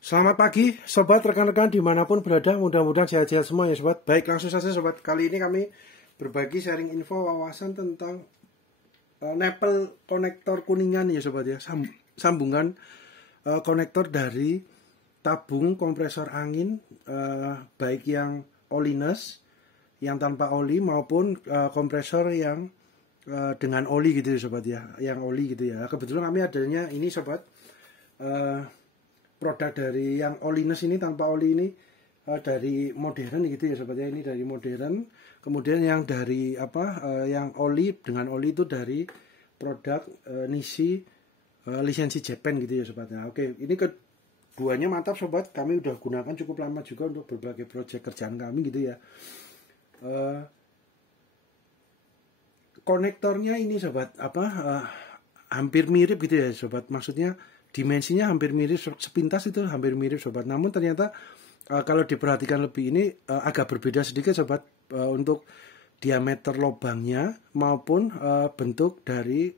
Selamat pagi sobat, rekan-rekan dimanapun berada, mudah-mudahan sehat-sehat semua ya sobat. Baik, langsung saja sobat, kali ini kami berbagi sharing info wawasan tentang nipple konektor kuningan ya sobat ya. Sambungan konektor dari tabung kompresor angin, baik yang oliness, yang tanpa oli, maupun kompresor yang dengan oli gitu ya sobat ya, yang oli gitu ya. Kebetulan kami adanya ini sobat, produk dari yang oliness ini, tanpa oli ini, dari modern gitu ya sobat ya. Ini dari modern. Kemudian yang dari yang oli dengan oli itu dari produk Nishi, lisensi Japan gitu ya sobatnya. Oke, ini keduanya mantap sobat, kami udah gunakan cukup lama juga untuk berbagai proyek kerjaan kami gitu ya. Konektornya ini sobat hampir mirip gitu ya sobat, maksudnya dimensinya hampir mirip, sepintas itu hampir mirip sobat. Namun ternyata kalau diperhatikan lebih ini agak berbeda sedikit sobat, untuk diameter lubangnya maupun bentuk dari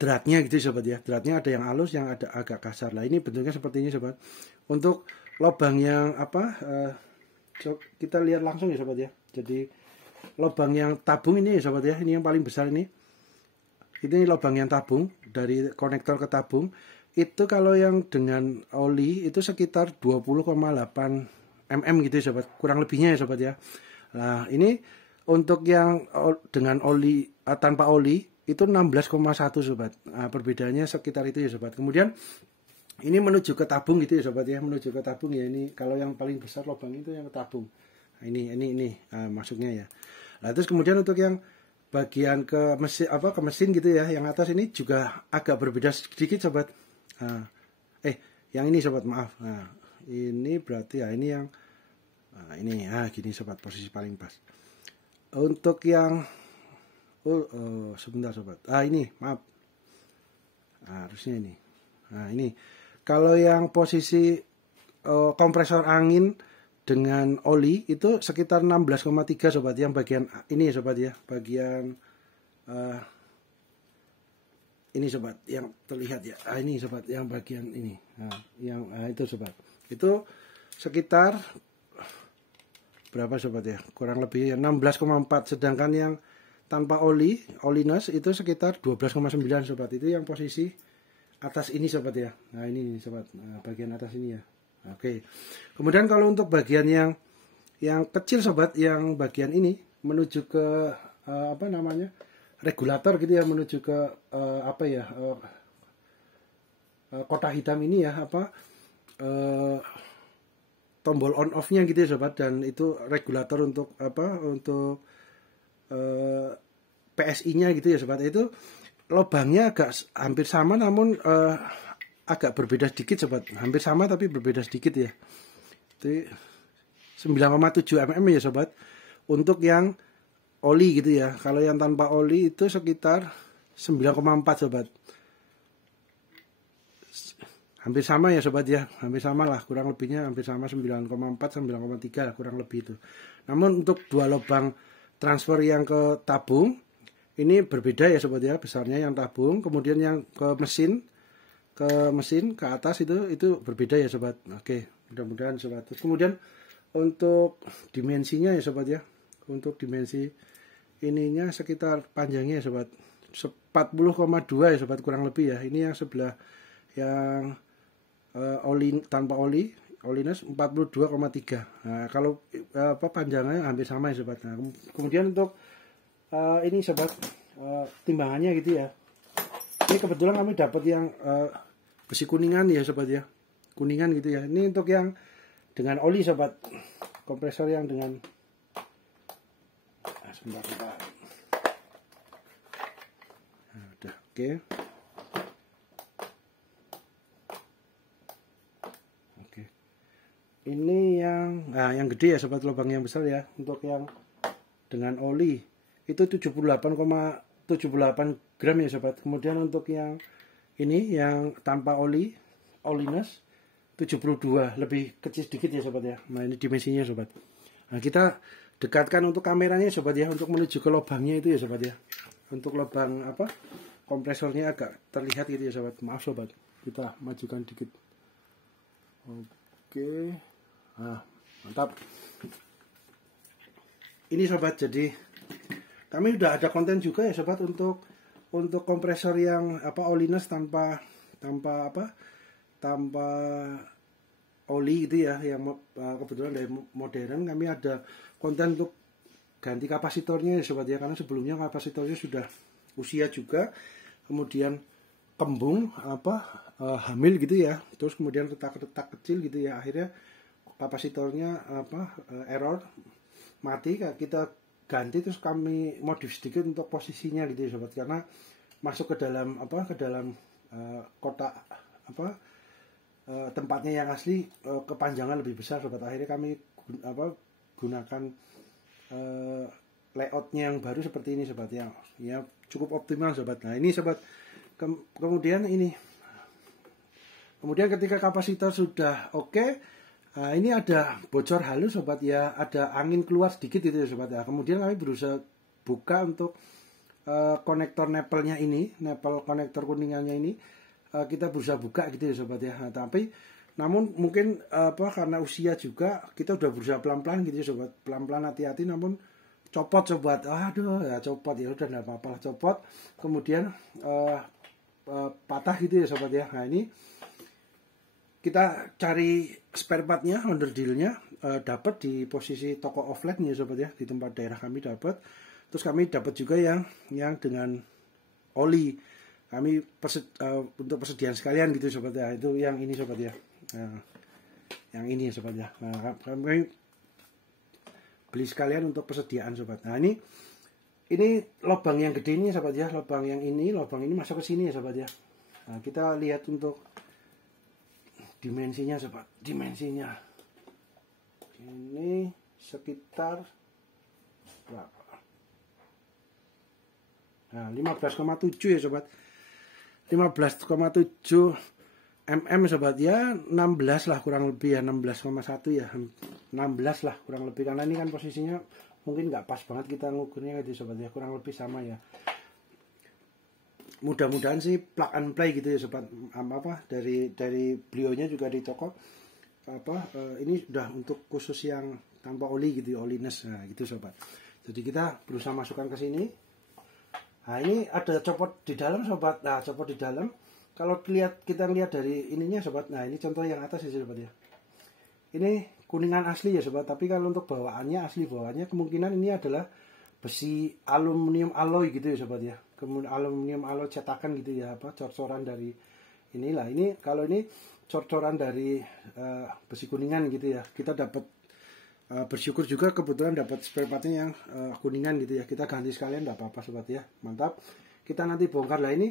dratnya gitu sobat ya. Dratnya ada yang halus, yang ada agak kasar. Lah ini bentuknya seperti ini sobat. Untuk lubang yang kita lihat langsung ya sobat ya. Jadi lubang yang tabung ini ya sobat ya, ini yang paling besar ini. Ini lubang yang tabung, dari konektor ke tabung. Itu kalau yang dengan oli itu sekitar 20,8 mm gitu ya sobat, kurang lebihnya ya sobat ya. Nah ini untuk yang dengan oli, tanpa oli itu 16,1 sobat. Nah, perbedaannya sekitar itu ya sobat. Kemudian ini menuju ke tabung gitu ya sobat ya, menuju ke tabung ya. Ini kalau yang paling besar lubang itu yang ke tabung. Nah, ini masuknya ya. Nah terus kemudian untuk yang bagian ke mesin gitu ya, yang atas ini juga agak berbeda sedikit sobat. Yang ini sobat, maaf. Nah ini berarti ya, ini yang ini gini sobat, posisi paling pas. Untuk yang sebentar sobat, ini maaf, harusnya ini. Nah ini kalau yang posisi kompresor angin dengan oli itu sekitar 16,3 sobat, yang bagian ini sobat ya, bagian ini sobat yang terlihat ya. Ini sobat yang bagian ini. Itu sobat. Itu sekitar berapa sobat ya? Kurang lebih 16,4, sedangkan yang tanpa oli, oliness itu sekitar 12,9 sobat. Itu yang posisi atas ini sobat ya. Nah, ini sobat, bagian atas ini ya. Oke. Kemudian kalau untuk bagian yang kecil sobat, yang bagian ini menuju ke regulator gitu ya, menuju ke kotak hitam ini ya, tombol on off-nya gitu ya sobat, dan itu regulator untuk PSI-nya gitu ya sobat. Itu lubangnya agak hampir sama, namun agak berbeda sedikit sobat, hampir sama tapi berbeda sedikit ya. Itu 9,7 mm ya sobat untuk yang oli gitu ya. Kalau yang tanpa oli itu sekitar 9,4 sobat, hampir sama ya sobat ya, hampir sama lah, kurang lebihnya hampir sama, 9,4 9,3 lah kurang lebih itu. Namun untuk dua lubang transfer yang ke tabung ini berbeda ya sobat ya, besarnya yang tabung, kemudian yang ke mesin ke atas itu berbeda ya sobat. Oke, mudah-mudahan sobat. Terus kemudian untuk dimensinya ya sobat ya, untuk dimensi ininya sekitar panjangnya ya sobat 40,2 ya sobat, kurang lebih ya. Ini yang sebelah yang oli, tanpa oli, oliness 42,3. Nah, kalau panjangnya hampir sama ya sobat. Nah, kemudian untuk ini sobat, timbangannya gitu ya. Ini kebetulan kami dapat yang besi kuningan ya sobat ya, kuningan gitu ya. Ini untuk yang dengan oli sobat, kompresor yang dengan sebentar. Nah, udah oke. Ini yang gede ya sobat, lubang yang besar ya. Untuk yang dengan oli itu 78,78 gram ya sobat. Kemudian untuk yang ini yang tanpa oli, oliness 72, lebih kecil sedikit ya sobat ya. Nah ini dimensinya sobat. Nah kita dekatkan untuk kameranya sobat ya, untuk menuju ke lubangnya itu ya sobat ya. Untuk lubang kompresornya agak terlihat gitu ya sobat. Maaf sobat, kita majukan dikit. Oke, nah, mantap. Ini sobat, jadi kami udah ada konten juga ya sobat untuk kompresor yang oliness tanpa oli gitu ya, yang kebetulan dari modern. Kami ada konten untuk ganti kapasitornya ya sobat ya, karena sebelumnya kapasitornya sudah usia juga, kemudian kembung hamil gitu ya, terus kemudian retak-retak kecil gitu ya, akhirnya kapasitornya error, mati. Kita ganti, terus kami modif sedikit untuk posisinya gitu ya sobat, karena masuk ke dalam kotak tempatnya yang asli kepanjangan lebih besar sobat. Akhirnya kami gunakan layoutnya yang baru seperti ini sobat ya, cukup optimal sobat. Nah ini sobat, kemudian ketika kapasitor sudah oke, nah, ini ada bocor halus sobat ya, ada angin keluar sedikit itu ya sobat ya. Kemudian kami berusaha buka untuk konektor nepelnya ini, nepel konektor kuningannya ini, kita berusaha buka gitu ya sobat ya. Nah, namun mungkin karena usia juga, kita udah berusaha pelan-pelan gitu ya sobat, pelan-pelan hati-hati, namun copot sobat. Aduh ya, copot ya, udah enggak apa-apa, copot, kemudian patah gitu ya sobat ya. Nah ini kita cari spare partnya, onderdilnya, dapat di posisi toko offline ya sobat ya, di tempat daerah kami dapat. Terus kami dapat juga yang dengan oli, kami untuk persediaan sekalian gitu sobat ya. Itu yang ini sobat ya, nah, yang ini sobat ya. Nah, kami beli sekalian untuk persediaan sobat. Nah ini lubang yang gede ini sobat ya, lubang ini masuk ke sini ya sobat ya. Nah, kita lihat untuk dimensinya sobat, dimensinya ini sekitar berapa? Nah 15,7 ya sobat, 15,7 mm sobat ya, 16 lah kurang lebih ya, 16,1 ya, 16 lah kurang lebih, karena ini kan posisinya mungkin nggak pas banget kita ngukurnya gitu sobat ya, kurang lebih sama ya. Mudah-mudahan sih plug and play gitu ya sobat, dari beliaunya juga di toko ini udah untuk khusus yang tanpa oli gitu, oliness, nah gitu sobat. Jadi kita berusaha masukkan ke sini. Nah ini ada copot di dalam sobat. Nah copot di dalam, kalau kita lihat dari ininya sobat, nah ini contoh yang atas ya sobat ya, ini kuningan asli ya sobat, tapi kalau untuk bawaannya asli bawaannya kemungkinan ini adalah besi aluminium alloy gitu ya sobat ya, kemudian aluminium alloy cetakan gitu ya, cor-coran dari inilah. Ini kalau ini cor-coran dari besi kuningan gitu ya. Kita dapat bersyukur juga kebetulan dapat spare partnya yang kuningan gitu ya, kita ganti sekalian, tidak apa-apa sobat ya, mantap. Kita nanti bongkar. Lah ini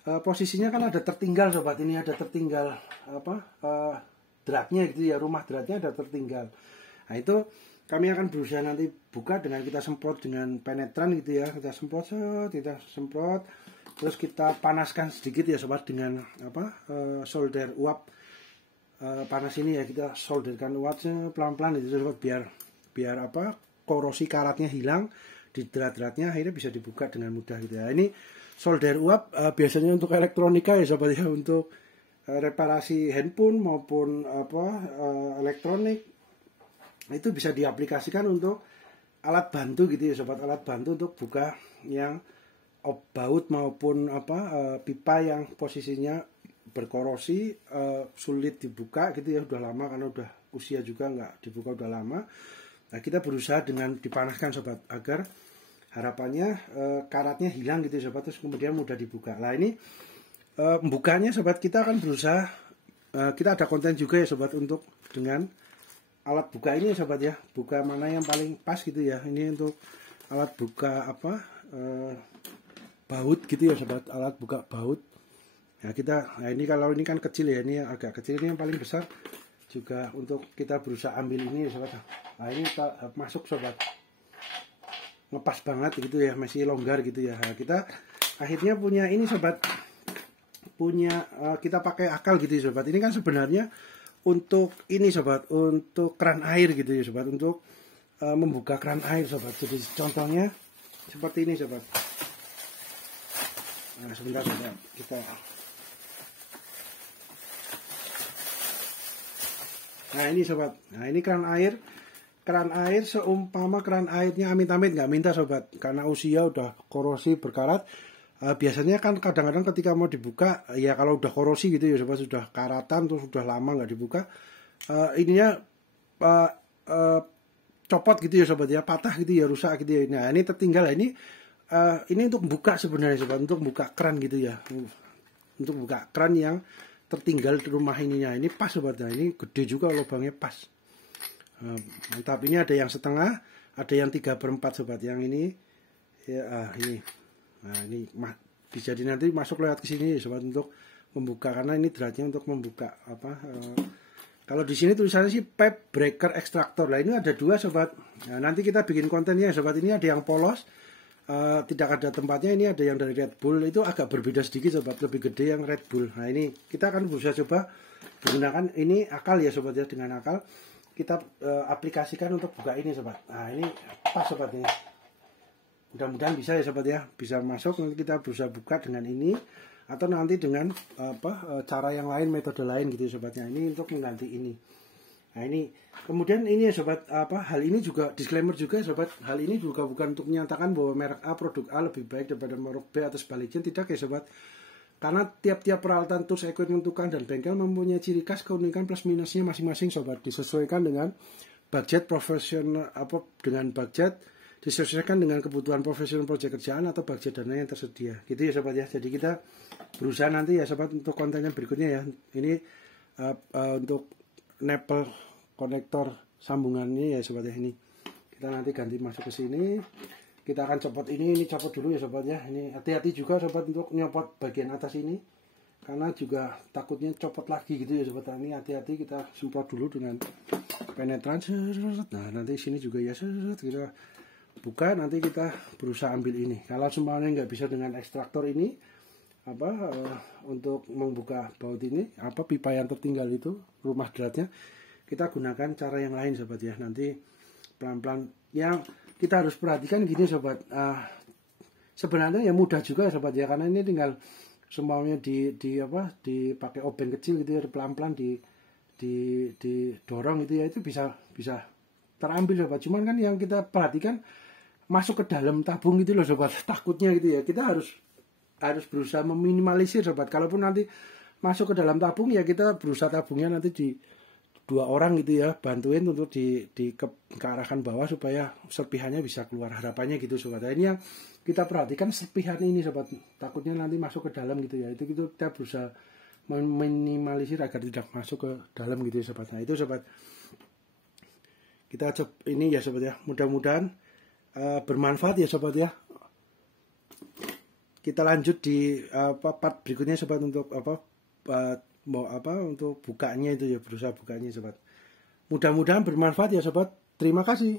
posisinya kan ada tertinggal sobat, ini ada tertinggal dratnya gitu ya, rumah dratnya ada tertinggal. Nah itu kami akan berusaha nanti buka dengan kita semprot dengan penetran gitu ya, kita semprot, terus kita panaskan sedikit ya sobat dengan solder uap panas ini ya, kita solderkan uapnya pelan-pelan itu sobat, biar korosi karatnya hilang di drat-dratnya, akhirnya bisa dibuka dengan mudah gitu ya. Ini solder uap biasanya untuk elektronika ya sobat ya, untuk reparasi handphone maupun elektronik, itu bisa diaplikasikan untuk alat bantu gitu ya sobat, alat bantu untuk buka yang baut maupun pipa yang posisinya berkorosi, sulit dibuka gitu ya, udah lama, karena udah usia juga nggak dibuka udah lama. Nah kita berusaha dengan dipanaskan sobat, agar harapannya karatnya hilang gitu ya sobat, terus kemudian mudah dibuka. Nah ini membukanya sobat, kita akan berusaha, kita ada konten juga ya sobat untuk dengan alat buka ini ya sobat ya, buka mana yang paling pas gitu ya. Ini untuk alat buka baut gitu ya sobat, alat buka baut. Nah ini kalau ini kan kecil ya, ini yang agak kecil, ini yang paling besar juga untuk kita berusaha ambil ini ya sobat. Nah ini kita masuk sobat, ngepas banget gitu ya, masih longgar gitu ya. Nah, kita akhirnya punya ini sobat, kita pakai akal gitu ya sobat. Ini kan sebenarnya untuk ini sobat, untuk keran air gitu ya sobat, untuk membuka keran air sobat. Jadi contohnya seperti ini sobat. Nah sebentar sobat, kita Nah ini sobat, nah ini keran air seumpama keran airnya amit-amit nggak minta sobat, karena usia udah korosi berkarat. Biasanya kan kadang-kadang ketika mau dibuka, ya kalau udah korosi gitu ya sobat, sudah karatan terus sudah lama nggak dibuka, ininya copot gitu ya sobat ya, patah gitu ya, rusak gitu ya. Nah ini tertinggal, ini untuk buka sebenarnya sobat, untuk buka keran gitu ya, untuk buka keran yang tertinggal di rumah ininya. Ini pas sobat, nah ini gede juga lubangnya pas. Mantap. Ini ada yang setengah, ada yang 3/4 sobat. Yang ini ya ini. Nah ini bisa nanti masuk lewat ke sini sobat untuk membuka, karena ini dratnya untuk membuka apa. Kalau di sini tulisannya sih pipe breaker extractor. Nah ini ada 2 sobat. Nah, nanti kita bikin kontennya sobat. Ini ada yang polos, tidak ada tempatnya. Ini ada yang dari Red Bull, itu agak berbeda sedikit sobat, lebih gede yang Red Bull. Nah ini kita akan berusaha coba menggunakan ini akal ya sobat ya, dengan akal kita aplikasikan untuk buka ini sobat. Nah ini pas sobat ini. Mudah-mudahan bisa ya sobat ya, bisa masuk. Nanti kita berusaha buka dengan ini, atau nanti dengan cara yang lain, metode lain gitu sobatnya. Ini untuk mengganti ini. Nah ini kemudian ini ya sobat, hal ini juga disclaimer juga sobat, hal ini juga bukan untuk menyatakan bahwa merek A, produk A lebih baik daripada merek B atau sebaliknya, tidak ya sobat. Karena tiap-tiap peralatan, tools, equipment, tukang dan bengkel mempunyai ciri khas, keunikan plus minusnya masing-masing sobat, disesuaikan dengan budget profesional, dengan budget disesuaikan dengan kebutuhan profesional proyek kerjaan atau budget dana yang tersedia gitu ya sobat ya. Jadi kita berusaha nanti ya sobat untuk kontennya berikutnya ya, ini untuk nipple konektor sambungannya ya sobat ya. Ini kita nanti ganti masuk ke sini, kita akan copot ini copot dulu ya sobat ya. Ini hati-hati juga sobat untuk nyopot bagian atas ini, karena juga takutnya copot lagi gitu ya sobat. Ini hati-hati, kita semprot dulu dengan penetran. Nah nanti sini juga ya kita buka, nanti kita berusaha ambil ini. Kalau semuanya nggak bisa dengan ekstraktor ini untuk membuka baut ini, pipa yang tertinggal itu, rumah dratnya, kita gunakan cara yang lain sobat ya. Nanti pelan-pelan yang kita harus perhatikan gini sobat, sebenarnya ya mudah juga sobat ya, karena ini tinggal semuanya dipakai obeng kecil gitu ya, pelan-pelan didorong gitu ya, itu bisa terambil sobat. Cuman kan yang kita perhatikan masuk ke dalam tabung gitu loh sobat, takutnya gitu ya. Kita harus berusaha meminimalisir sobat. Kalaupun nanti masuk ke dalam tabung ya, kita berusaha tabungnya nanti di 2 orang gitu ya, bantuin untuk kearahkan bawah supaya serpihannya bisa keluar, harapannya gitu sobat. Nah, ini yang kita perhatikan, serpihan ini sobat, takutnya nanti masuk ke dalam gitu ya. Itu kita berusaha meminimalisir agar tidak masuk ke dalam gitu ya sobat. Nah itu sobat, kita coba ini ya sobat ya, mudah-mudahan bermanfaat ya sobat ya. Kita lanjut di part berikutnya sobat, untuk untuk bukanya itu ya, berusaha bukanya sobat. Mudah-mudahan bermanfaat ya sobat. Terima kasih.